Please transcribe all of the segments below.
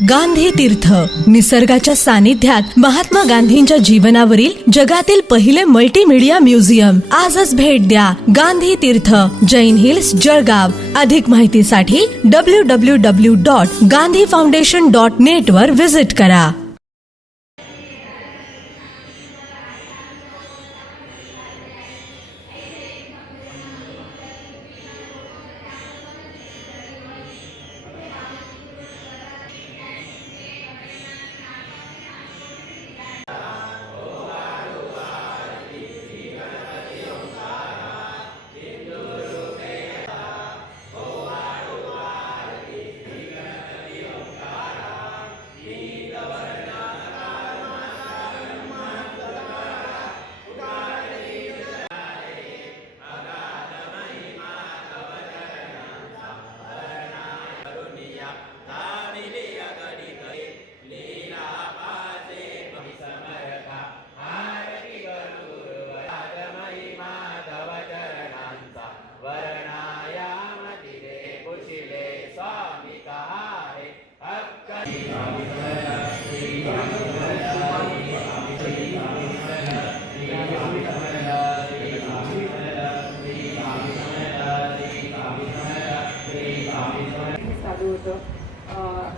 गांधी तीर्थ, निसर्गाच्या सानिध्यात महात्मा गांधींच्या जीवनावरील जगातील पहिले मल्टीमीडिया म्युझियम. आजच भेट द्या. गांधी तीर्थ, जैन हिल्स, जळगाव. अधिक माहितीसाठी www.gandhifoundation.net वर विजिट करा.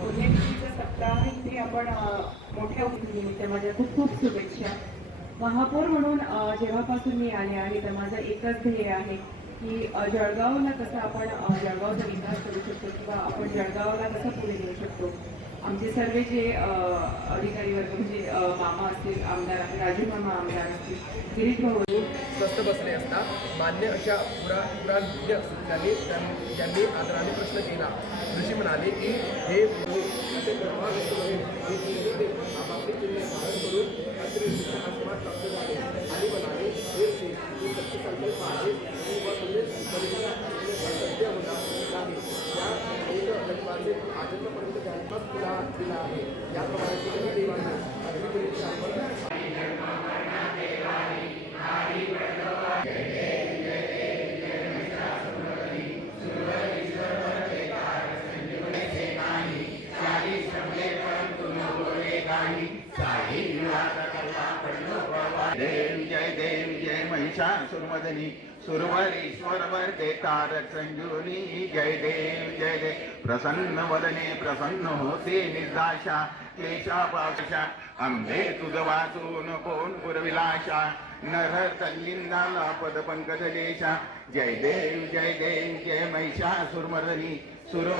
उद्याचा सप्ताह इथे आपण मोठ्या निमित्त माझ्या खूप खूप शुभेच्छा. महापौर म्हणून जेव्हापासून मी आले आहे तर माझं एकच ध्येय आहे की जळगावला कसं आपण जळगावचा विकास करू शकतो किंवा आपण जळगावला कसं पुढे नेऊ शकतो. आमचे सर्व जे अधिकारी वर्ग म्हणजे मामा असतील, आमदार राजू मामा आमदार असतील, गिरीश भाऊ स्वस्थ बसले असता मान्य अशा पुराणज्ञ त्यांनी आदराने प्रश्न केला. ऋषी म्हणाले की हे असे आपापले चिन्ह धारण करून आसमात प्राप्त झाले आणि म्हणाले हे सत्य संकल्प आहे व तुम्ही सत्य होणार नाही. या एक गणिताचे आजपर्यंत जन्मात दिला आहे. याप्रमाणे देवाने अग्निपुरीची आपण देव जय महिषासुरमर्दिनी सुरवरीश्वर वर्ते तारक संजूनी. जय देव प्रसन्न वदने प्रसन्न होते निर्दाशा क्लेशा पावशा. अंबे तुझ वाचून कोण पुरविलाशा नर तल्लिंदाला पद पंकज लेशा. जय देव जय महिषासुरमर्दिनी सुरव